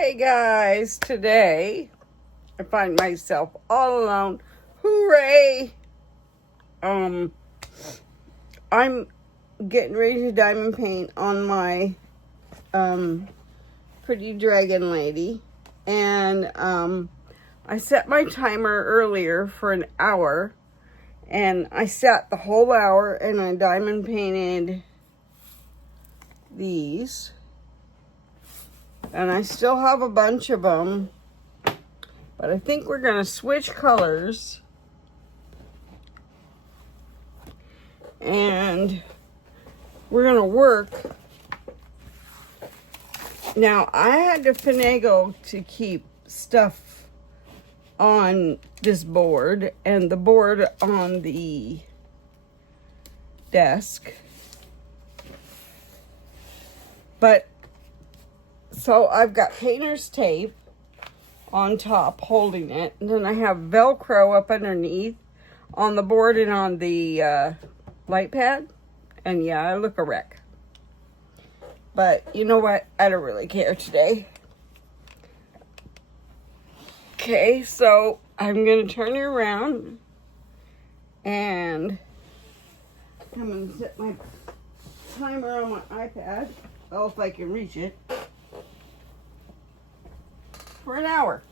Hey guys, today I find myself all alone. Hooray! I'm getting ready to diamond paint on my pretty dragon lady, and I set my timer earlier for an hour, and I sat the whole hour and I diamond painted these. And I still have a bunch of them, but I think we're going to switch colors. And we're going to work. Now, I had to finagle to keep stuff on this board and the board on the desk. But so I've got painter's tape on top holding it, and then I have Velcro up underneath on the board and on the light pad. And yeah, I look a wreck. But you know what? I don't really care today. Okay, so I'm going to turn it around and I'm going to set my timer on my iPad. Oh, if I can reach it. For an hour.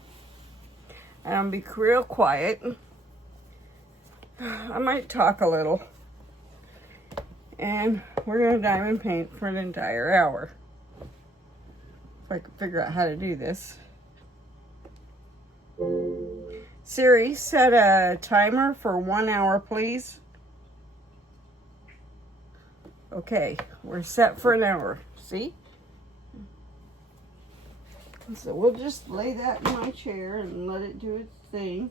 And I'll be real quiet. I might talk a little. And we're going to diamond paint for an entire hour. If I can figure out how to do this. Siri, set a timer for 1 hour, please. Okay, we're set for an hour. See? So we'll just lay that in my chair and let it do its thing.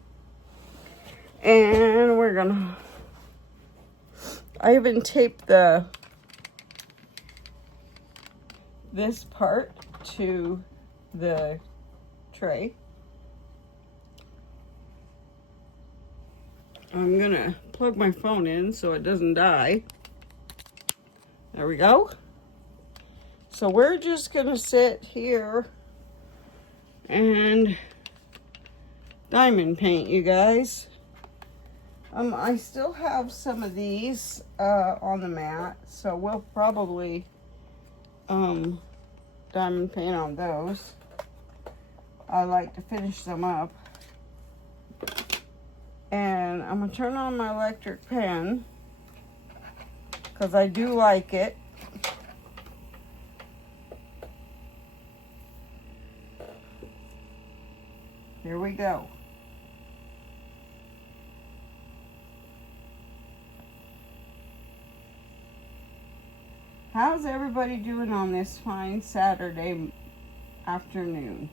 And we're gonna, I even taped this part to the tray. I'm gonna plug my phone in so it doesn't die. There we go. So we're just gonna sit here and diamond paint, you guys. I still have some of these on the mat, so we'll probably diamond paint on those. I like to finish them up. And I'm gonna turn on my electric pen because I do like it. Here we go. How's everybody doing on this fine Saturday afternoon?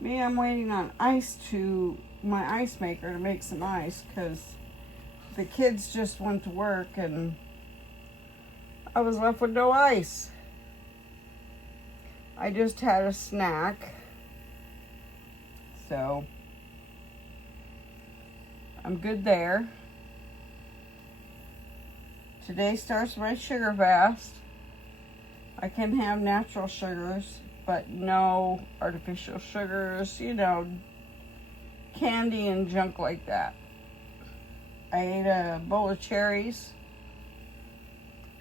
Me, I'm waiting on my ice maker to make some ice because the kids just went to work and I was left with no ice. I just had a snack, so I'm good there. Today starts my sugar fast. I can have natural sugars, but no artificial sugars, you know, candy and junk like that. I ate a bowl of cherries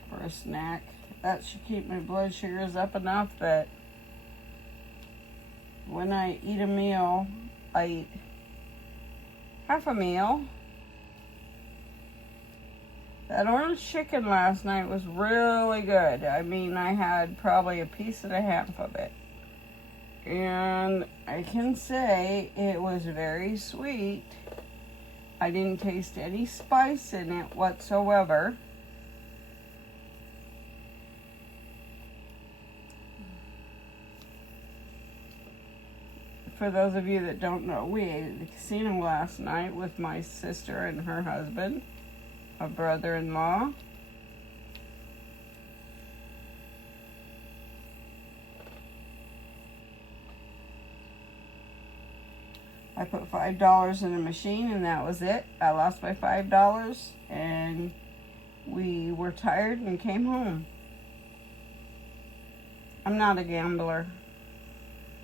for a snack. That should keep my blood sugars up enough that when I eat a meal, I eat half a meal. That orange chicken last night was really good. I mean, I had probably a piece and a half of it. And I can say it was very sweet. I didn't taste any spice in it whatsoever. For those of you that don't know, we ate at the casino last night with my sister and her husband, my brother-in-law. I put $5 in a machine and that was it. I lost my $5 and we were tired and came home. I'm not a gambler.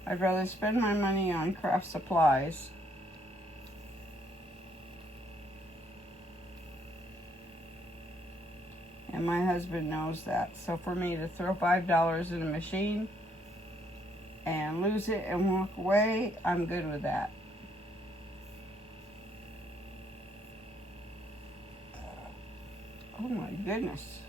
I'd rather spend my money on craft supplies. And my husband knows that. So for me to throw $5 in a machine and lose it and walk away, I'm good with that. Oh my goodness.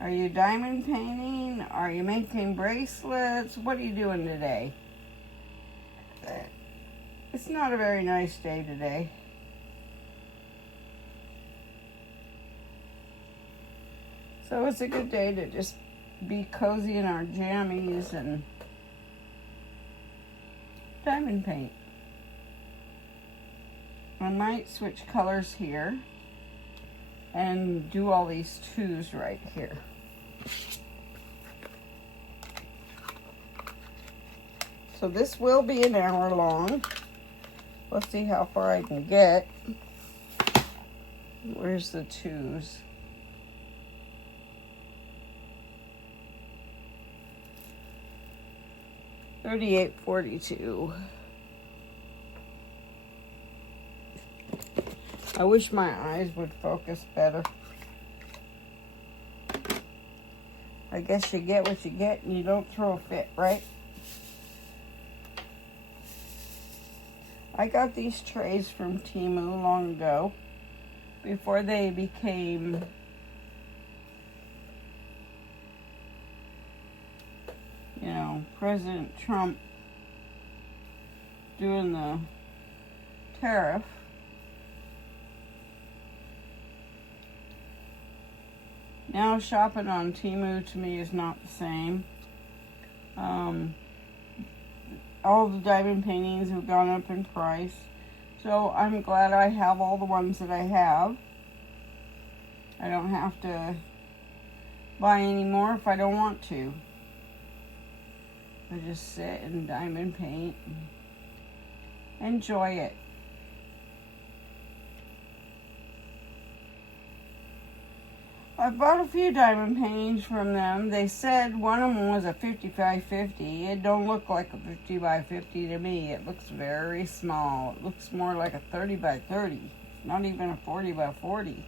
Are you diamond painting? Are you making bracelets? What are you doing today? It's not a very nice day today. So it's a good day to just be cozy in our jammies and diamond paint. I might switch colors here and do all these twos right here. So this will be an hour long. Let's see how far I can get. Where's the twos? $38.42. I wish my eyes would focus better. I guess you get what you get and you don't throw a fit, right? I got these trays from Temu long ago, before they became President Trump doing the tariff. Now shopping on Temu to me is not the same. All the diamond paintings have gone up in price. So I'm glad I have all the ones that I have. I don't have to buy any more if I don't want to. I just sit and diamond paint and enjoy it. I bought a few diamond paintings from them. They said one of them was a 50 by 50. It don't look like a 50 by 50 to me. It looks very small. It looks more like a 30 by 30. Not even a 40 by 40.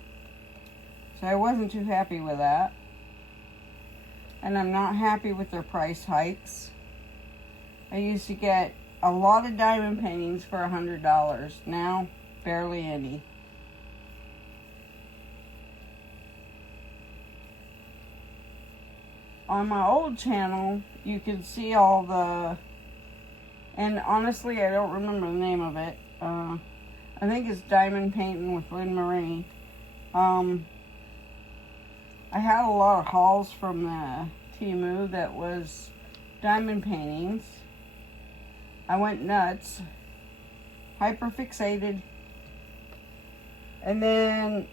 So I wasn't too happy with that. And I'm not happy with their price hikes. I used to get a lot of diamond paintings for $100. Now, barely any. On my old channel, you can see all the, and honestly, I don't remember the name of it. I think it's Diamond Painting with Lynn Marie. I had a lot of hauls from the Temu that was diamond paintings. I went nuts, hyperfixated, and then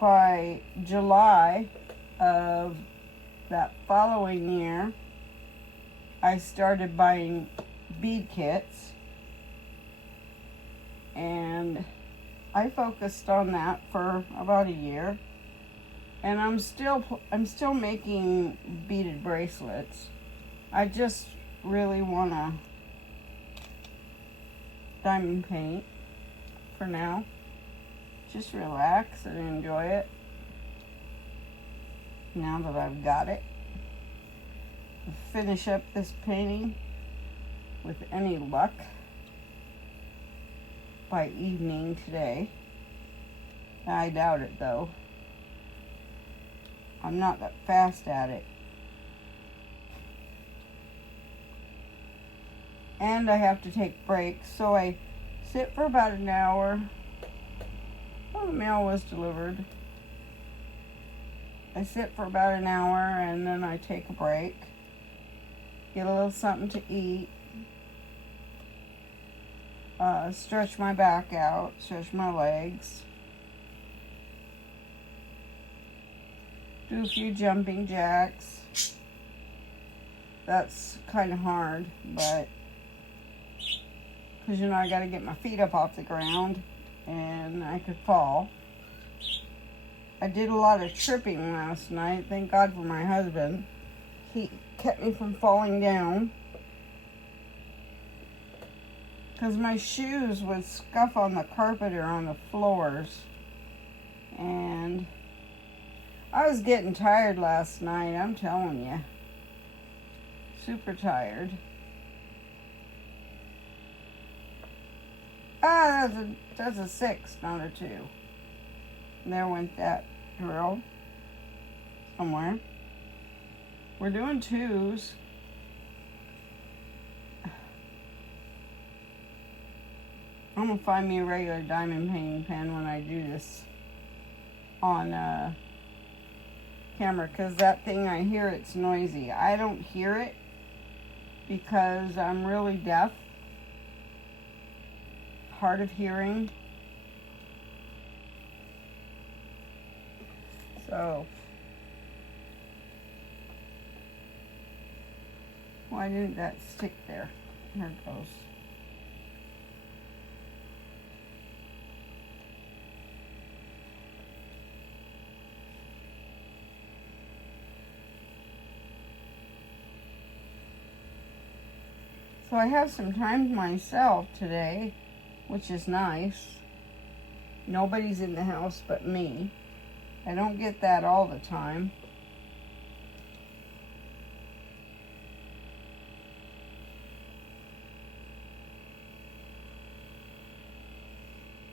by July of that following year, I started buying bead kits, and I focused on that for about a year, and I'm still making beaded bracelets. I just really want to diamond paint for now. Just relax and enjoy it. Now that I've got it, I'll finish up this painting with any luck by evening today. I doubt it though. I'm not that fast at it. And I have to take breaks, so I sit for about an hour. Oh, the mail was delivered. I sit for about an hour and then I take a break. Get a little something to eat. Stretch my back out, stretch my legs. Do a few jumping jacks. That's kind of hard, but because I got to get my feet up off the ground and I could fall. I did a lot of tripping last night. Thank God for my husband. He kept me from falling down. Because my shoes would scuff on the carpet or on the floors. And I was getting tired last night, I'm telling you. Super tired. Ah, that's a 6, not a 2. And there went that drill somewhere. We're doing 2s. I'm gonna find me a regular diamond painting pen when I do this on camera, because that thing, I hear it's noisy. I don't hear it because I'm really deaf, hard of hearing. So, why didn't that stick there? There it goes. So I have some time to myself today, which is nice. Nobody's in the house but me. I don't get that all the time.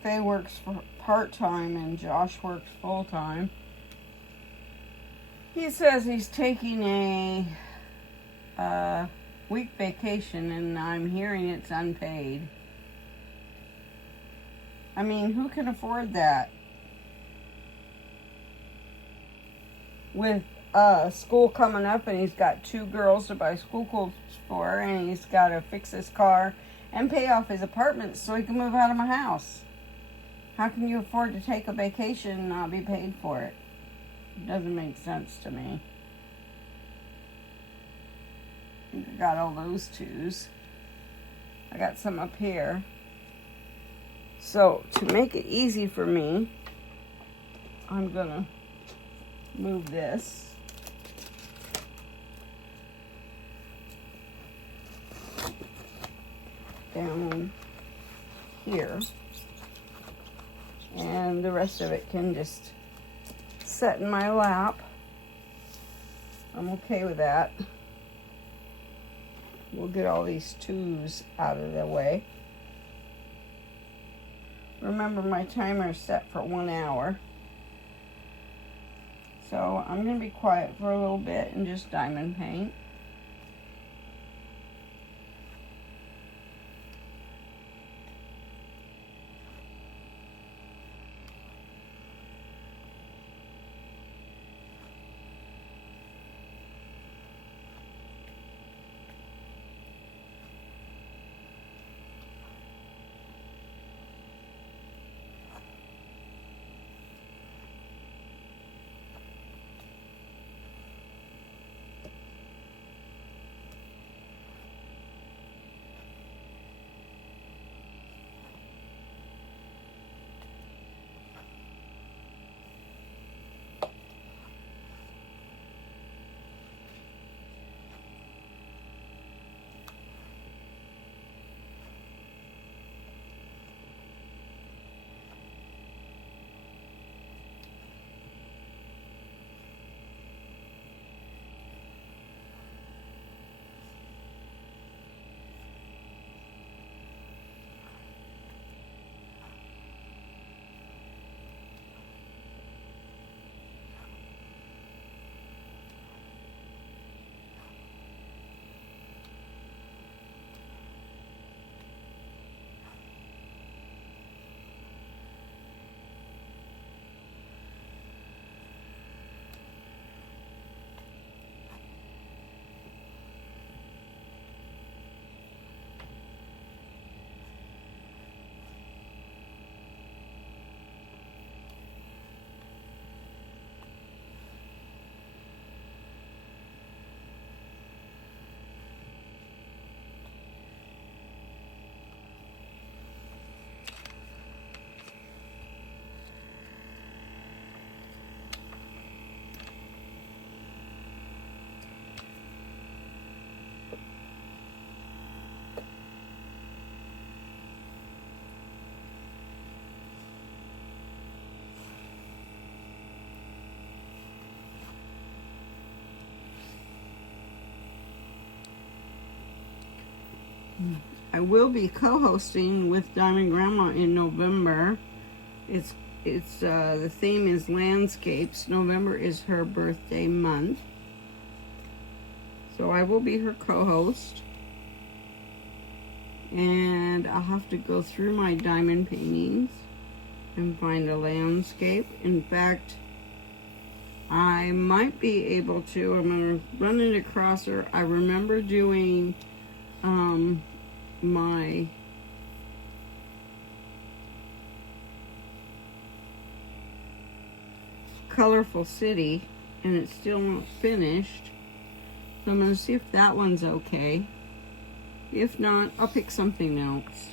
Faye works for part-time and Josh works full-time. He says he's taking a week vacation, and I'm hearing it's unpaid. I mean, who can afford that? With school coming up, and he's got 2 girls to buy school clothes for, and he's got to fix his car and pay off his apartment so he can move out of my house. How can you afford to take a vacation and not be paid for it? It doesn't make sense to me. I think I got all those 2s. I got some up here. So, to make it easy for me, I'm gonna move this. Down here. And the rest of it can just set in my lap. I'm okay with that. We'll get all these 2s out of the way. Remember, my timer is set for 1 hour. So I'm going to be quiet for a little bit and just diamond paint. I will be co-hosting with Diamond Grandma in November. It's the theme is landscapes. November is her birthday month. So I will be her co-host. And I'll have to go through my diamond paintings and find a landscape. In fact, I might be able to. I'm going to run it across her. I remember doing my colorful city, and it's still not finished. So I'm going to see if that one's okay. If not, I'll pick something else.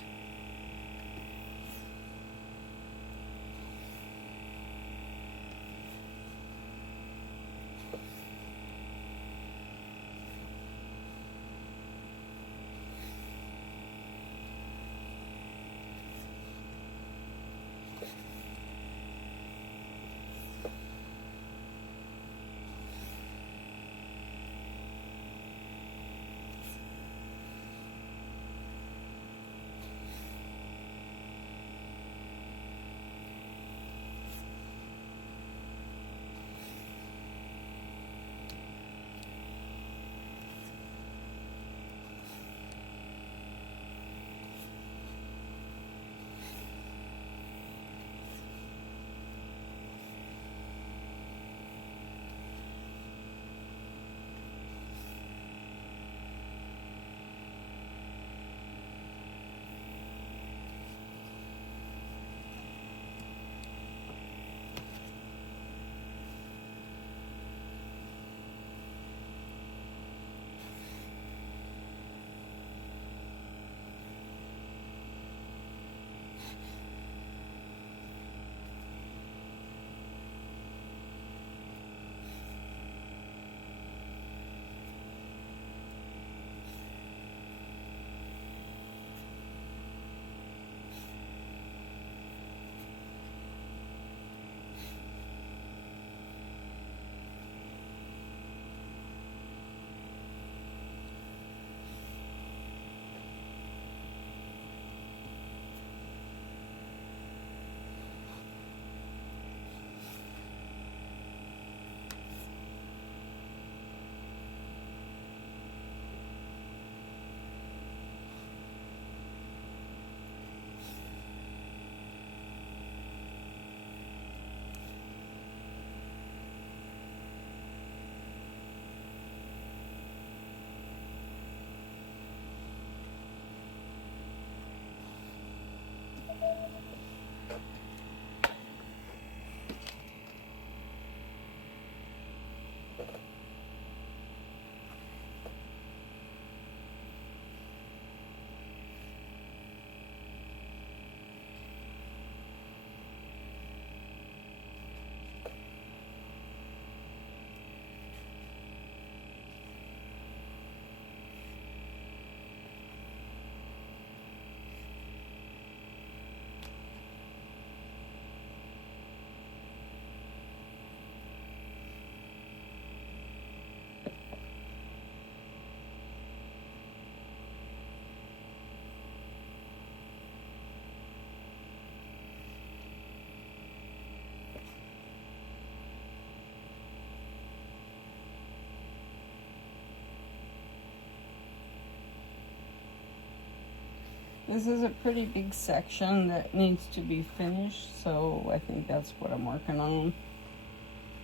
This is a pretty big section that needs to be finished, so I think that's what I'm working on.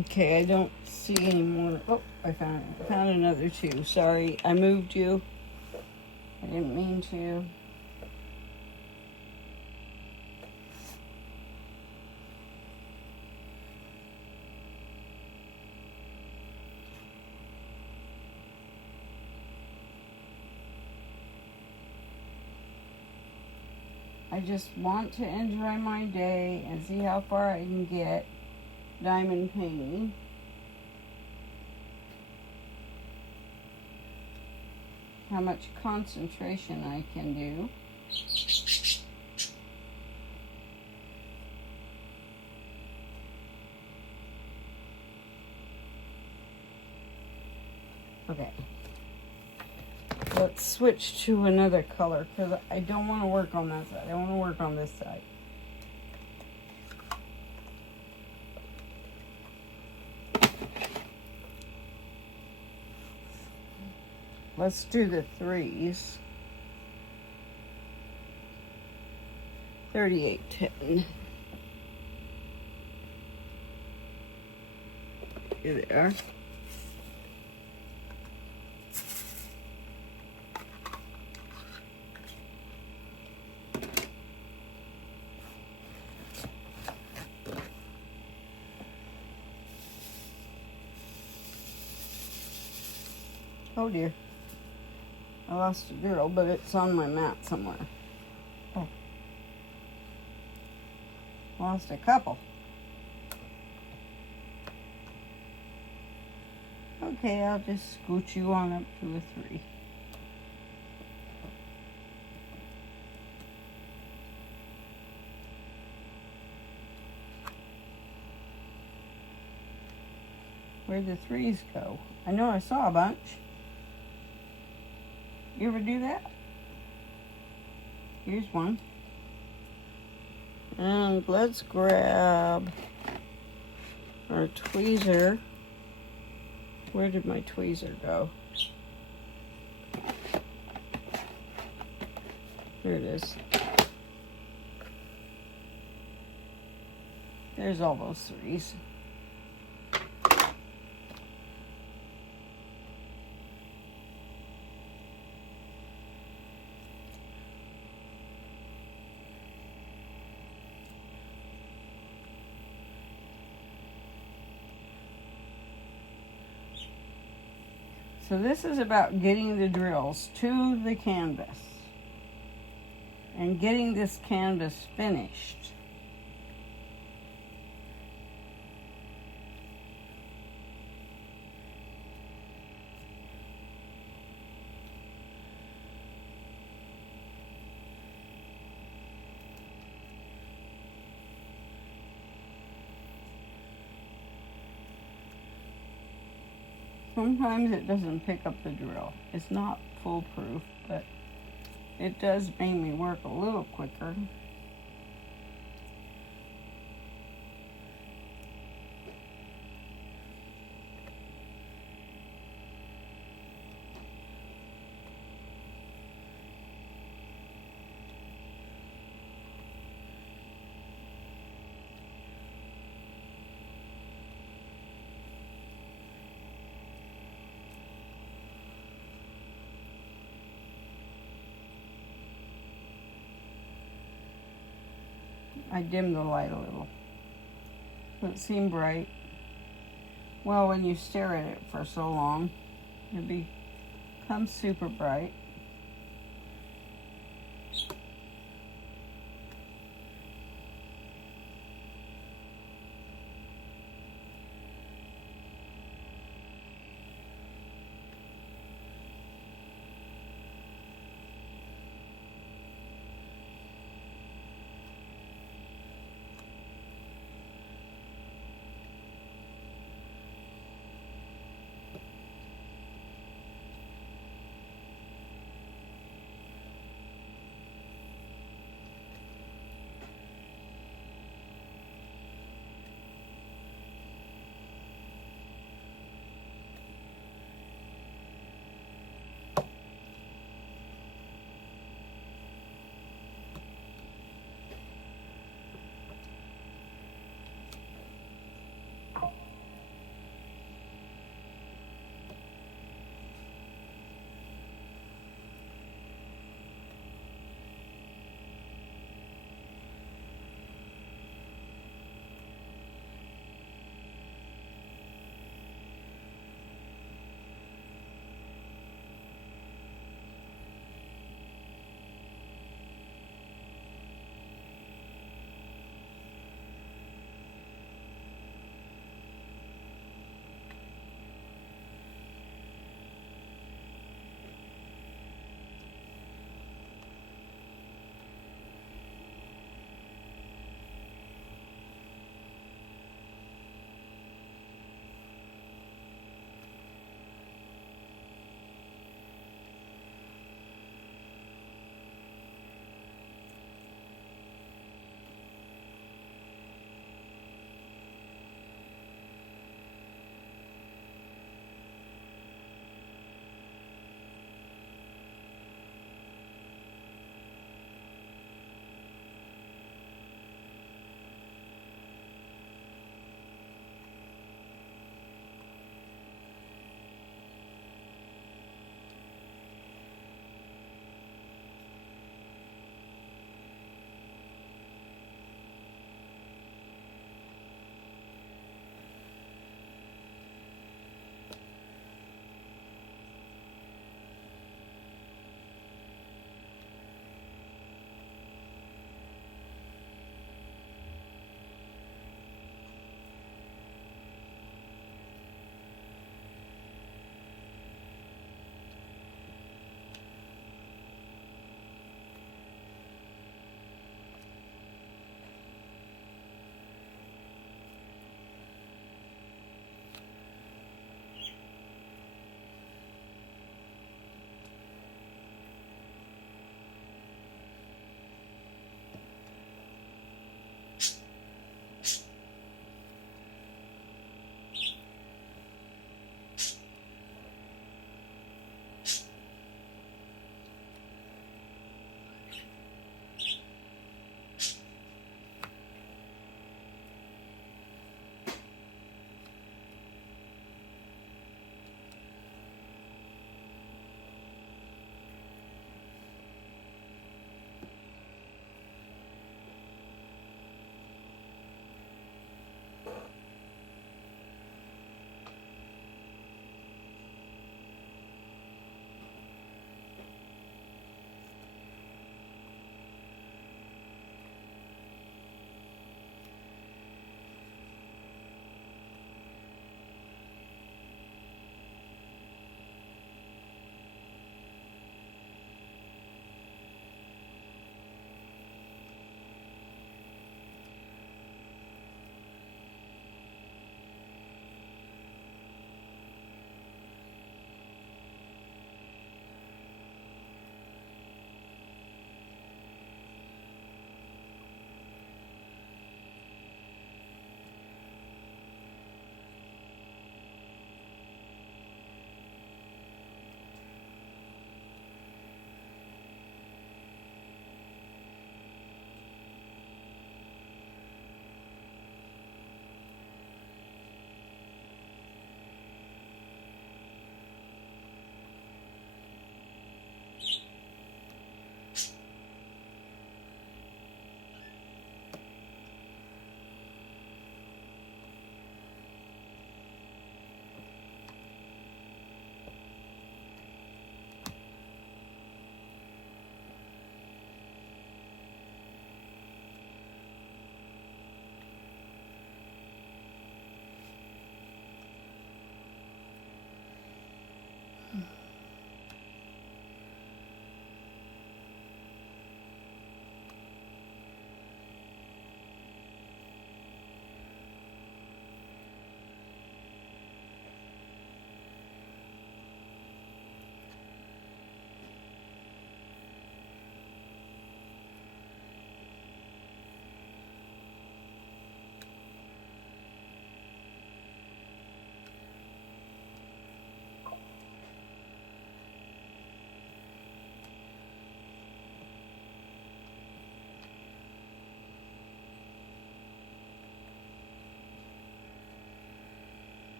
Okay, I don't see any more. Oh, I found another two. Sorry, I moved you. I didn't mean to. I just want to enjoy my day and see how far I can get diamond painting. How much concentration I can do. Okay. Let's switch to another color because I don't want to work on that side. I want to work on this side. Let's do the 3s. 3810. There. Oh dear. I lost a drill, but it's on my mat somewhere. Oh. Lost a couple. Okay, I'll just scoot you on up to a 3. Where'd the 3s go? I know I saw a bunch. You ever do that? Here's one. And let's grab our tweezer. Where did my tweezer go? Here it is. There's all those 3s. So this is about getting the drills to the canvas and getting this canvas finished. Sometimes it doesn't pick up the drill. It's not foolproof, but it does make me work a little quicker. I dimmed the light a little. Doesn't seem bright. Well, when you stare at it for so long, it becomes super bright.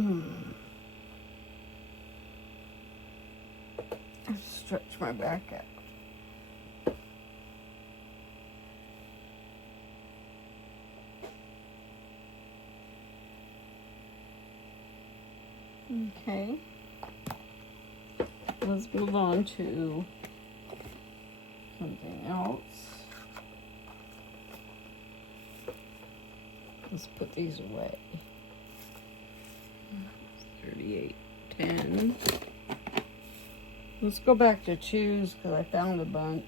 I have to stretch my back out. Okay. Let's move on to something else. Let's put these away. 38, 10. Let's go back to 2s because I found a bunch.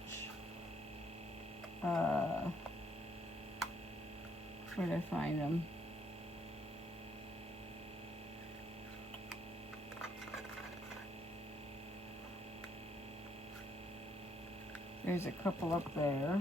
Where did I find them? There's a couple up there.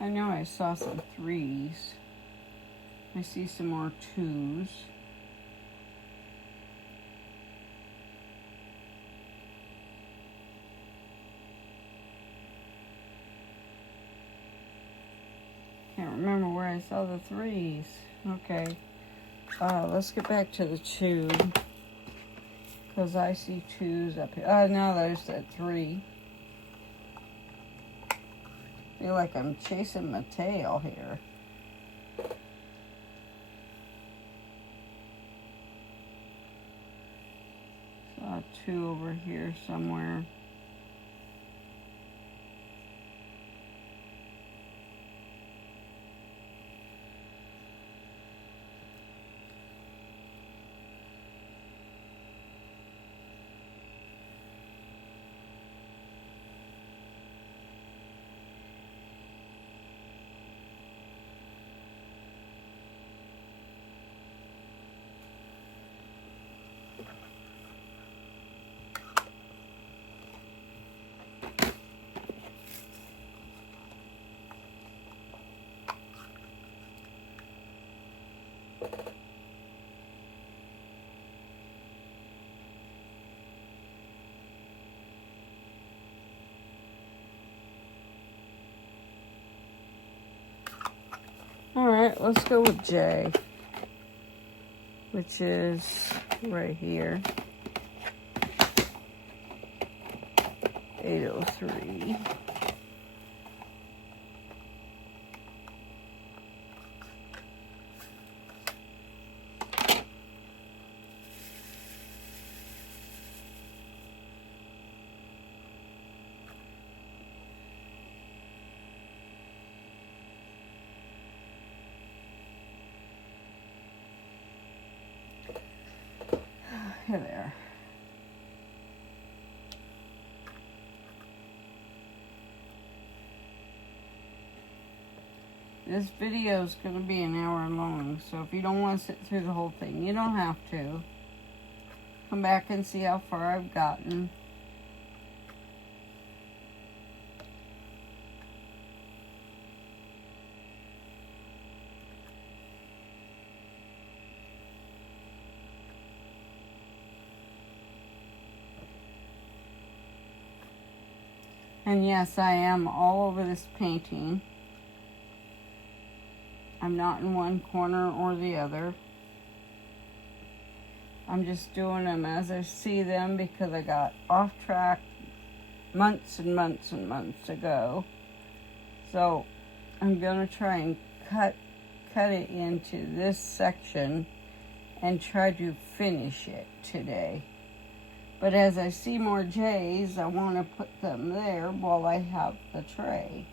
I know I saw some 3s. I see some more 2s. Can't remember where I saw the 3s. Okay. Let's get back to the 2. Because I see 2s up here. No, there's that 3. I feel like I'm chasing my tail here. Saw 2 over here somewhere. Alright, let's go with J, which is right here. 803. Here they are. This video is going to be an hour long, so if you don't want to sit through the whole thing, you don't have to. Come back and see how far I've gotten. And yes, I am all over this painting. I'm not in one corner or the other. I'm just doing them as I see them because I got off track months and months and months ago. So I'm going to try and cut it into this section and try to finish it today. But as I see more J's, I want to put them there while I have the tray.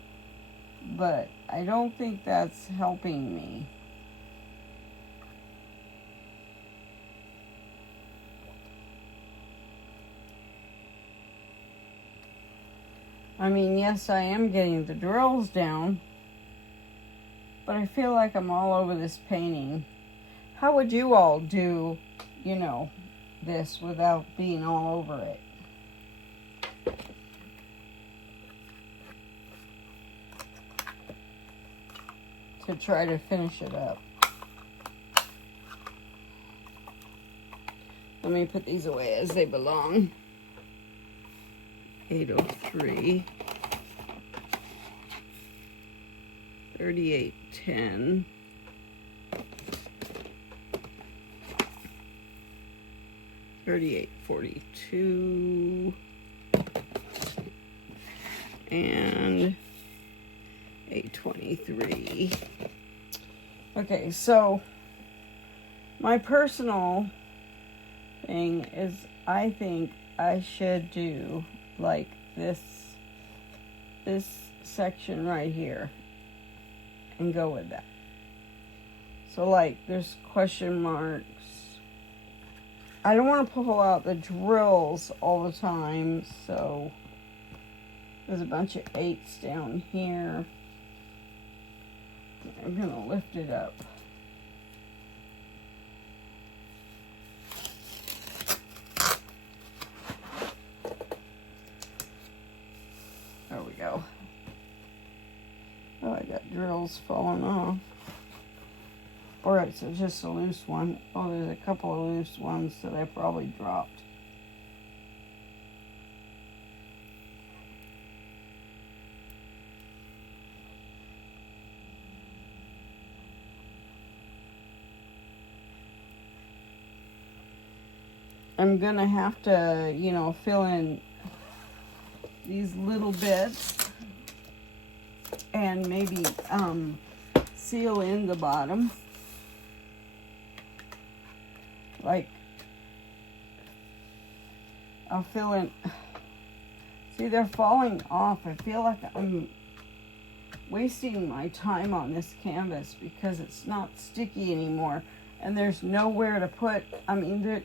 But I don't think that's helping me. I mean, yes, I am getting the drills down, but I feel like I'm all over this painting. How would you all do, you know, this without being all over it? To try to finish it up. Let me put these away as they belong. 803, 3810, 3842, and 823. Okay, so my personal thing is I think I should do like this section right here and go with that. So like there's question marks. I don't want to pull out the drills all the time, so there's a bunch of 8s down here. I'm gonna lift it up. There we go. Oh, I got drills falling off. Alright, so just a loose one. Oh, there's a couple of loose ones that I probably dropped. I'm gonna have to, you know, fill in these little bits and maybe seal in the bottom. Like, I'll fill in. See, they're falling off. I feel like I'm wasting my time on this canvas because it's not sticky anymore and there's nowhere to put. I mean,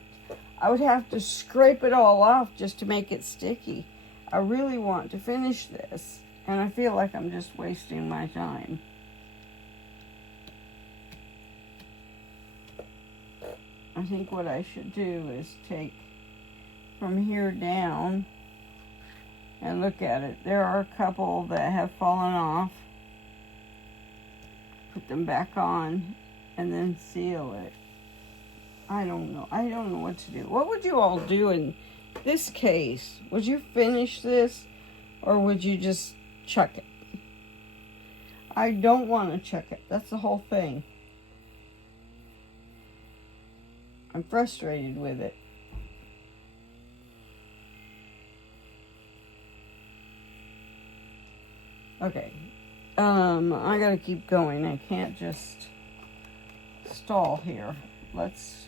I would have to scrape it all off just to make it sticky. I really want to finish this, and I feel like I'm just wasting my time. I think what I should do is take from here down and look at it. There are a couple that have fallen off. Put them back on and then seal it. I don't know. I don't know what to do. What would you all do in this case? Would you finish this or would you just chuck it? I don't want to chuck it. That's the whole thing. I'm frustrated with it. Okay. I gotta keep going. I can't just stall here. Let's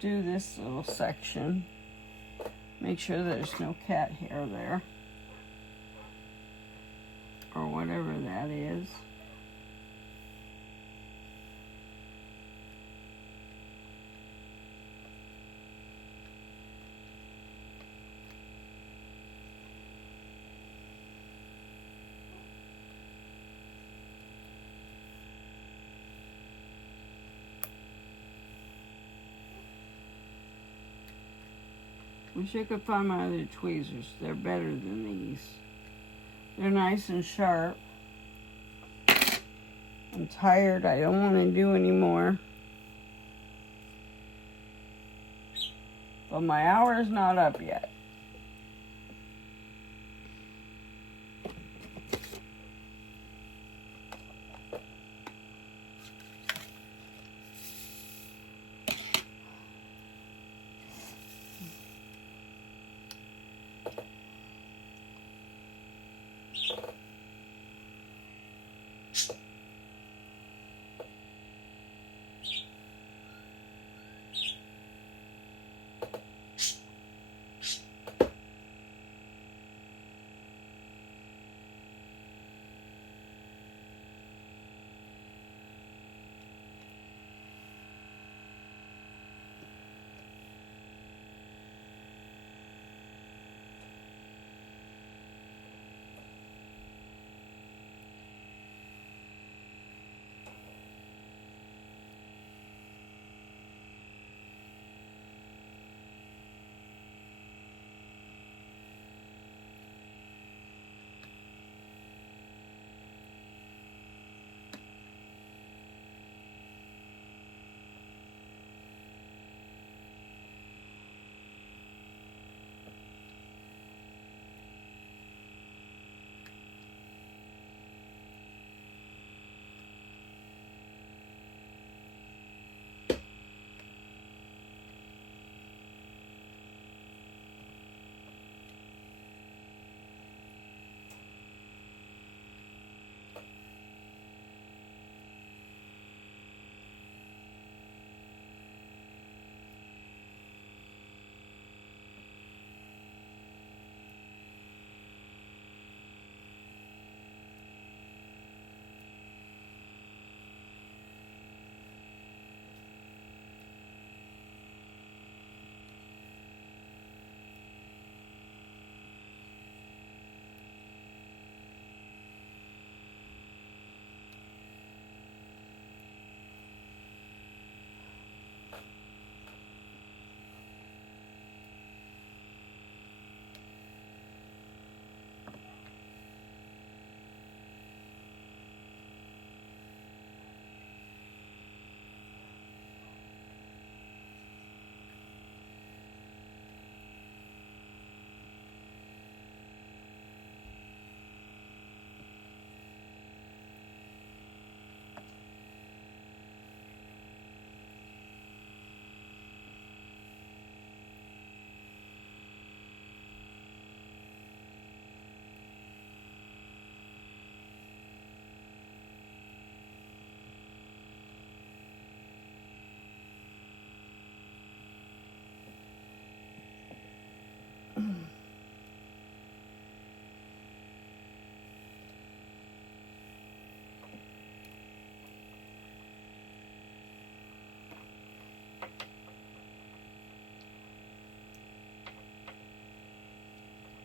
do this little section. Make sure there's no cat hair there. Or whatever that is. Wish I could find my other tweezers. They're better than these. They're nice and sharp. I'm tired. I don't want to do anymore. But my hour is not up yet.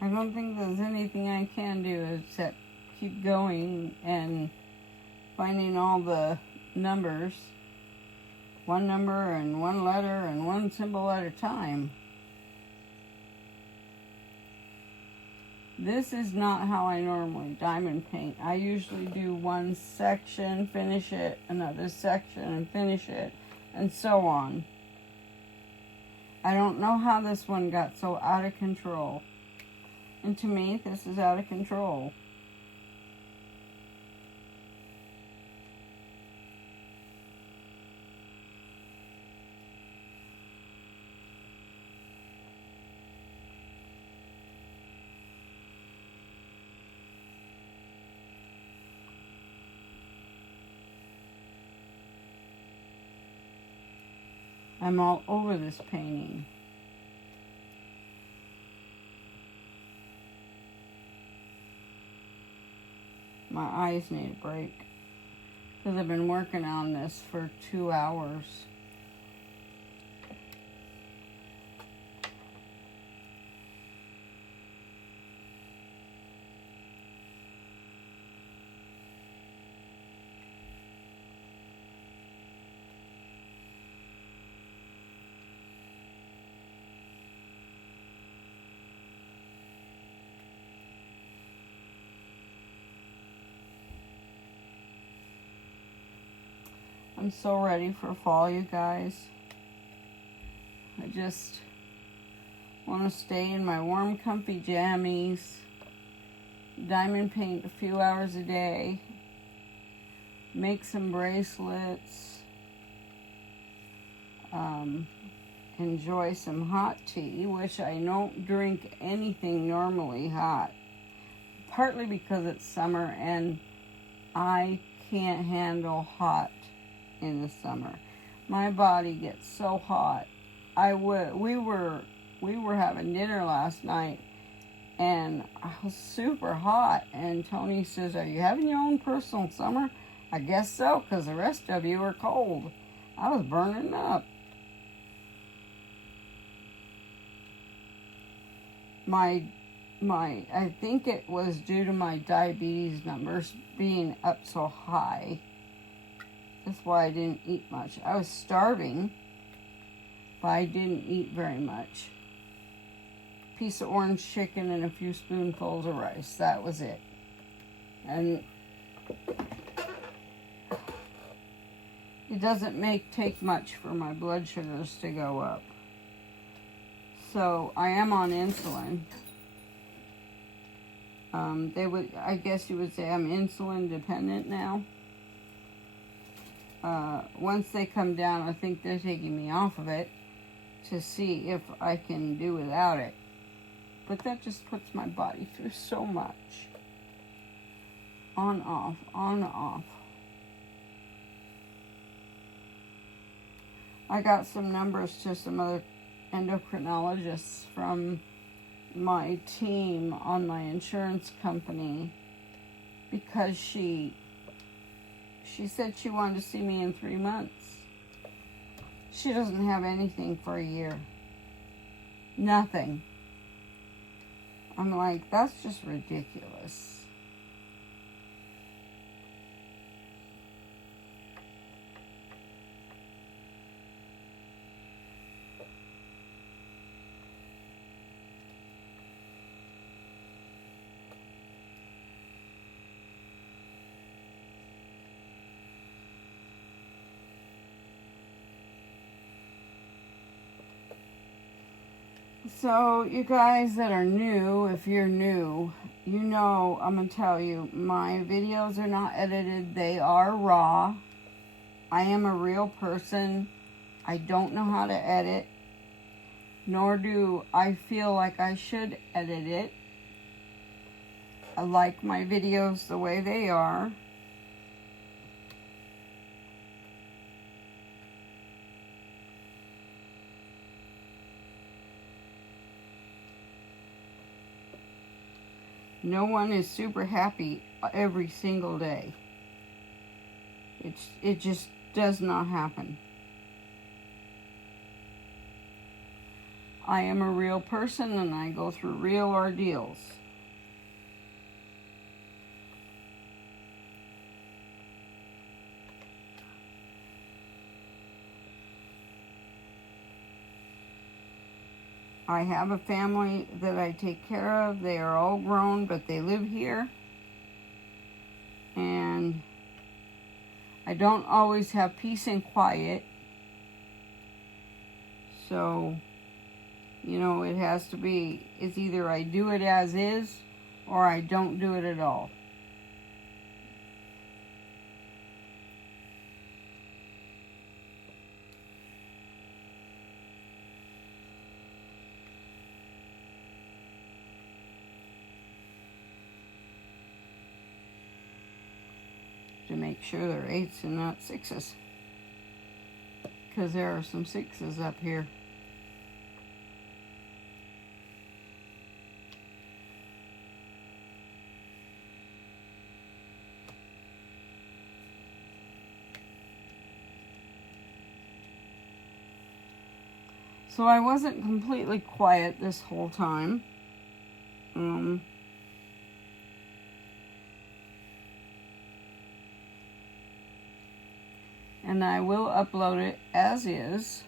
I don't think there's anything I can do except keep going and finding all the numbers, one number and one letter and one symbol at a time. This is not how I normally diamond paint. I usually do one section, finish it, another section, and finish it, and so on. I don't know how this one got so out of control. And to me, this is out of control. I'm all over this painting. My eyes need a break because I've been working on this for 2 hours. I'm so ready for fall, you guys. I just want to stay in my warm, comfy jammies, diamond paint a few hours a day, make some bracelets, enjoy some hot tea, which I don't drink anything normally hot, partly because it's summer and I can't handle hot in the summer. My body gets so hot. We were having dinner last night, and I was super hot. And Tony says, "Are you having your own personal summer?" I guess so, because the rest of you are cold. I was burning up. I think it was due to my diabetes numbers being up so high. That's why I didn't eat much. I was starving, but I didn't eat very much. Piece of orange chicken and a few spoonfuls of rice. That was it. And it doesn't take much for my blood sugars to go up. So I am on insulin. I guess you would say I'm insulin dependent now. Once they come down, I think they're taking me off of it to see if I can do without it. But that just puts my body through so much. On, off, on, off. I got some numbers to some other endocrinologists from my team on my insurance company, because she said she wanted to see me in 3 months. She doesn't have anything for a year. Nothing. I'm like, that's just ridiculous. So, you guys that are new, if you're new, you know, I'm going to tell you, my videos are not edited. They are raw. I am a real person. I don't know how to edit, nor do I feel like I should edit it. I like my videos the way they are. No one is super happy every single day. It just does not happen. I am a real person and I go through real ordeals. I have a family that I take care of. They are all grown, but they live here. And I don't always have peace and quiet. So, you know, it has to be, it's either I do it as is or I don't do it at all. To make sure they're 8s and not 6s, because there are some 6s up here. So I wasn't completely quiet this whole time. And I will upload it as is.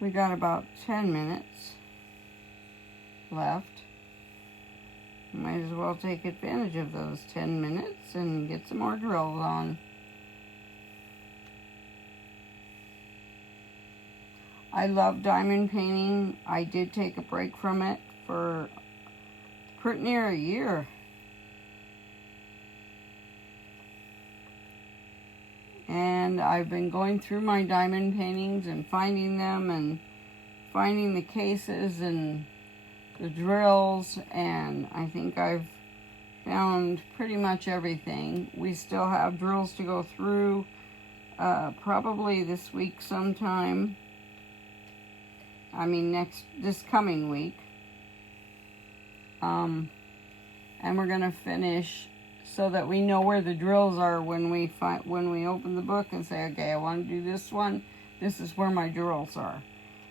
We got about 10 minutes left. Might as well take advantage of those 10 minutes and get some more drills on. I love diamond painting. I did take a break from it for pretty near a year. And I've been going through my diamond paintings and finding them and finding the cases and the drills, and I think I've found pretty much everything. We still have drills to go through, probably this week sometime. I mean this coming week. And we're gonna finish so that we know where the drills are when we open the book and say, okay, I want to do this one. This is where my drills are.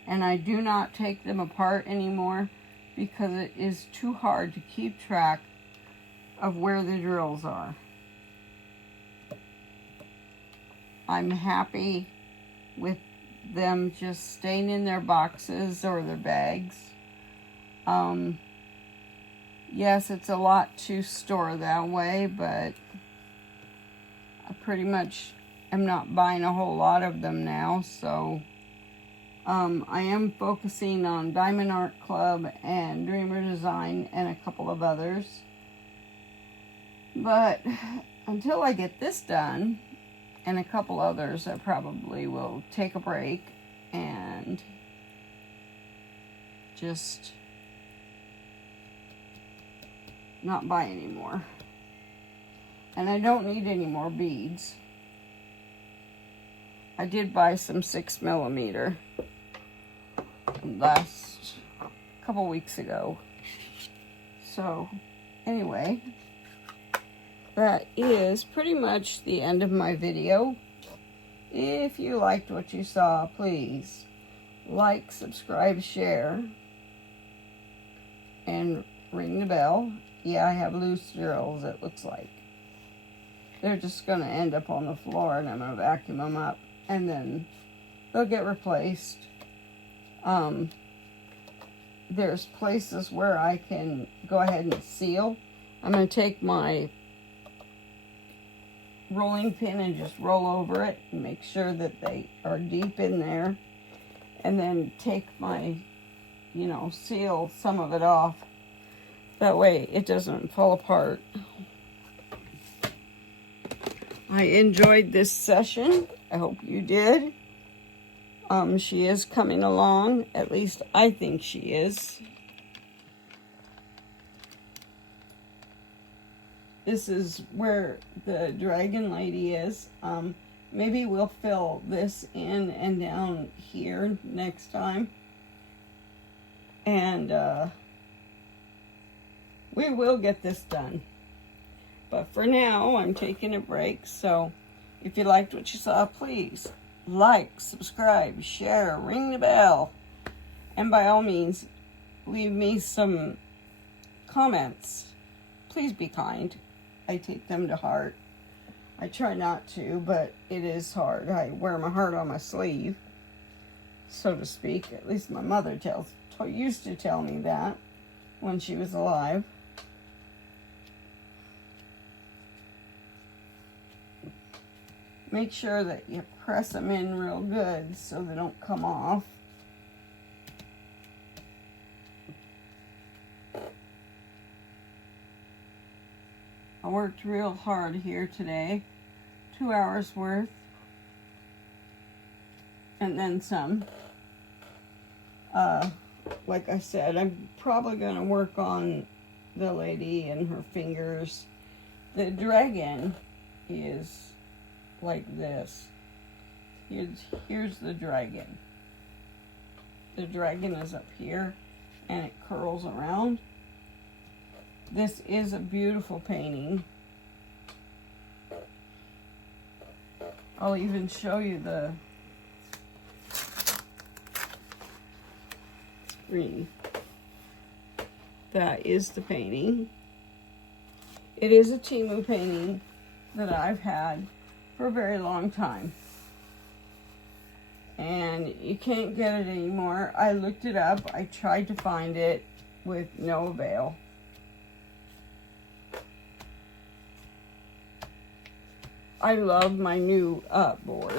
And I do not take them apart anymore because it is too hard to keep track of where the drills are. I'm happy with them just staying in their boxes or their bags. Yes, it's a lot to store that way, but I pretty much am not buying a whole lot of them now, so I am focusing on Diamond Art Club and Dreamer Design and a couple of others. But until I get this done and a couple others, I probably will take a break and just not buy anymore. And I don't need any more beads. I did buy some 6mm last couple weeks ago. So anyway, that is pretty much the end of my video. If you liked what you saw, please like, subscribe, share, and ring the bell. Yeah, I have loose drills, it looks like. They're just going to end up on the floor, and I'm going to vacuum them up, and then they'll get replaced. There's places where I can go ahead and seal. I'm going to take my rolling pin and just roll over it and make sure that they are deep in there. And then take my, seal some of it off. That way it doesn't fall apart. I enjoyed this session. I hope you did. She is coming along. At least I think she is. This is where the dragon lady is. Maybe we'll fill this in and down here next time. And we will get this done. But for now, I'm taking a break. So if you liked what you saw, please like, subscribe, share, ring the bell. And by all means, leave me some comments. Please be kind. I take them to heart. I try not to, but it is hard. I wear my heart on my sleeve, so to speak. At least my mother used to tell me that when she was alive. Make sure that you press them in real good so they don't come off. I worked real hard here today, 2 hours worth, and then some. Like I said, I'm probably going to work on the lady and her fingers. The dragon is like this. Here's the dragon. The dragon is up here, and it curls around. This is a beautiful painting. I'll even show you the screen. That is the painting. It is a Timu painting that I've had for a very long time. And you can't get it anymore. I looked it up. I tried to find it with no avail. I love my new board.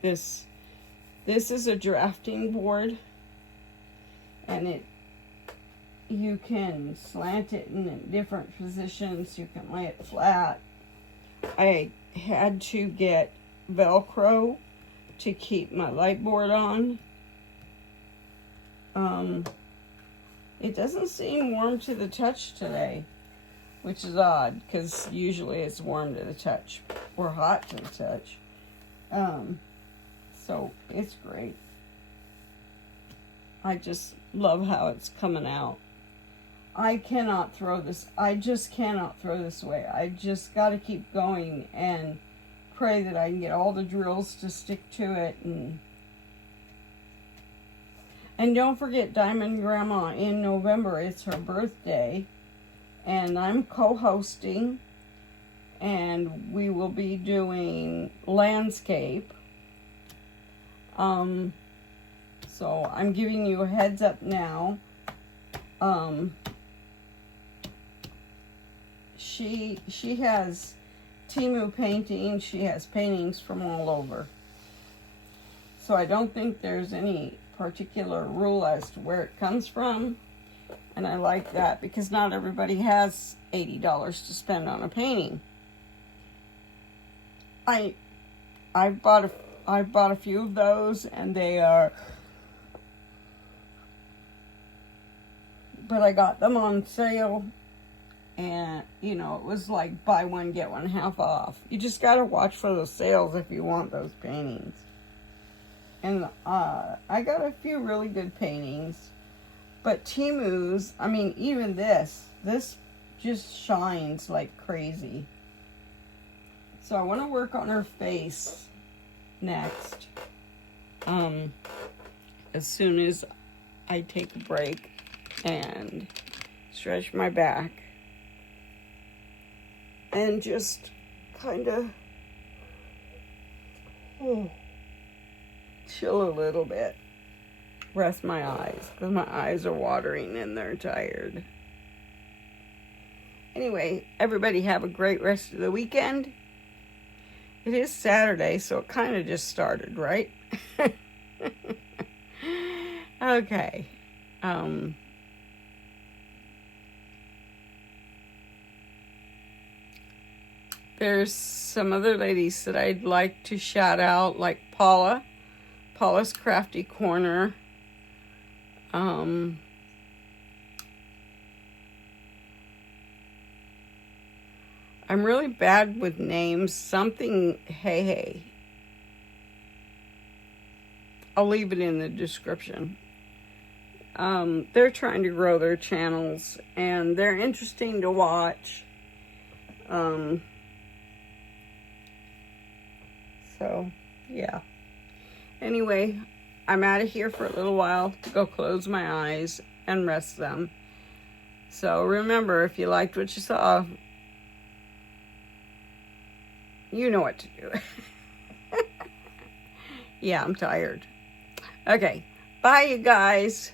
This is a drafting board, and you can slant it in different positions. You can lay it flat. I had to get Velcro to keep my light board on. It doesn't seem warm to the touch today, which is odd, because usually it's warm to the touch, or hot to the touch. So it's great. I just love how it's coming out. I cannot throw this. I just cannot throw this away. I just got to keep going and pray that I can get all the drills to stick to it. And don't forget Diamond Grandma in November. It's her birthday. And I'm co-hosting. And we will be doing landscape. So I'm giving you a heads up now. She has Temu painting. She has paintings from all over. So I don't think there's any particular rule as to where it comes from. And I like that because not everybody has $80 to spend on a painting. I've bought a few of those, and they are, but I got them on sale. And, you know, it was like buy one, get one half off. You just got to watch for those sales if you want those paintings. And I got a few really good paintings. But Temu's, I mean, even this just shines like crazy. So I want to work on her face next. As soon as I take a break and stretch my back. And just kind of chill a little bit. Rest my eyes, because my eyes are watering and they're tired. Anyway, everybody have a great rest of the weekend. It is Saturday, so it kind of just started, right? Okay. There's some other ladies that I'd like to shout out, like Paula's Crafty Corner. I'm really bad with names. Something, hey. I'll leave it in the description. They're trying to grow their channels, and they're interesting to watch. So, yeah. Anyway, I'm out of here for a little while to go close my eyes and rest them. So remember, if you liked what you saw, you know what to do. Yeah, I'm tired. Okay, bye you guys.